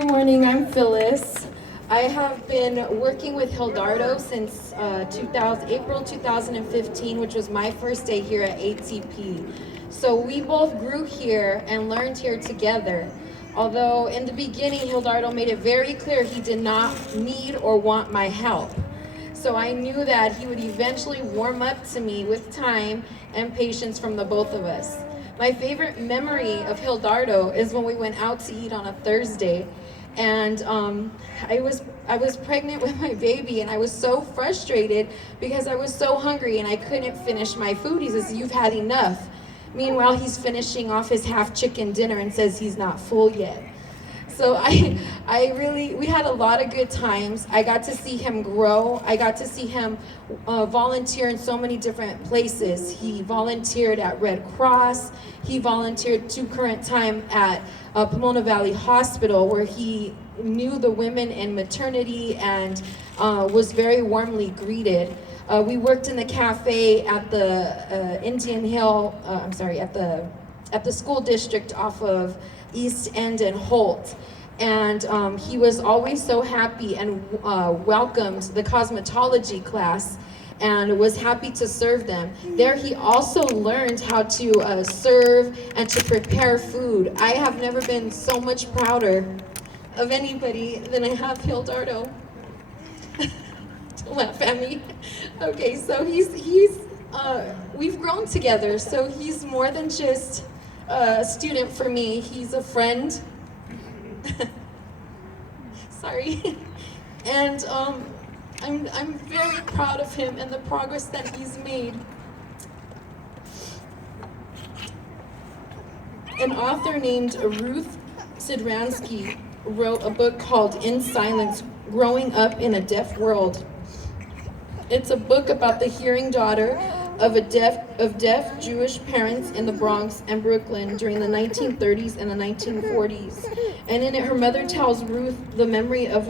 Good morning, I'm Phyllis. I have been working with Jildardo since April 2015, which was my first day here at ATP. So we both grew here and learned here together. Although in the beginning, Jildardo made it very clear he did not need or want my help. So I knew that he would eventually warm up to me with time and patience from the both of us. My favorite memory of Jildardo is when we went out to eat on a Thursday, and I was pregnant with my baby, and I was so frustrated because I was so hungry and I couldn't finish my food. He says, "You've had enough." Meanwhile, he's finishing off his half chicken dinner and says he's not full yet. So we had a lot of good times. I got to see him grow. I got to see him volunteer in so many different places. He volunteered at Red Cross. He volunteered to current time at Pomona Valley Hospital, where he knew the women in maternity and was very warmly greeted. We worked in the cafe at the Indian Hill, at the school district off of East End and Holt. And he was always so happy and welcomed the cosmetology class and was happy to serve them. There he also learned how to serve and to prepare food. I have never been so much prouder of anybody than I have Jildardo. Don't laugh at me. Okay, so we've grown together, so he's more than just a student for me. He's a friend. Sorry. And I'm very proud of him and the progress that he's made. An author named Ruth Sidransky wrote a book called In Silence, Growing Up in a Deaf World. It's a book about the hearing daughter of deaf Jewish parents in the Bronx and Brooklyn during the 1930s and the 1940s. And in it, her mother tells Ruth the memory of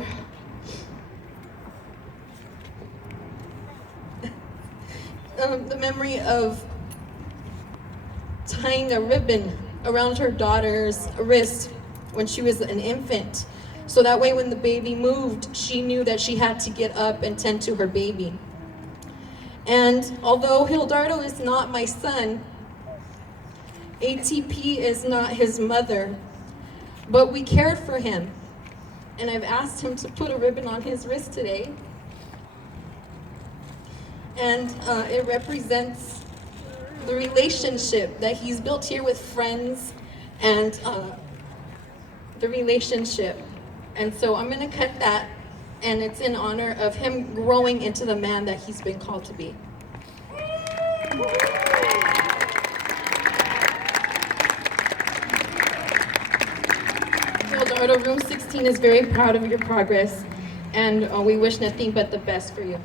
tying a ribbon around her daughter's wrist when she was an infant. So that way when the baby moved, she knew that she had to get up and tend to her baby. And although Jildardo is not my son, ATP is not his mother, but we cared for him. And I've asked him to put a ribbon on his wrist today. And it represents the relationship that he's built here with friends and the relationship. And so I'm gonna cut that, and it's in honor of him growing into the man that he's been called to be. Jildardo, Room 16 is very proud of your progress, and we wish nothing but the best for you.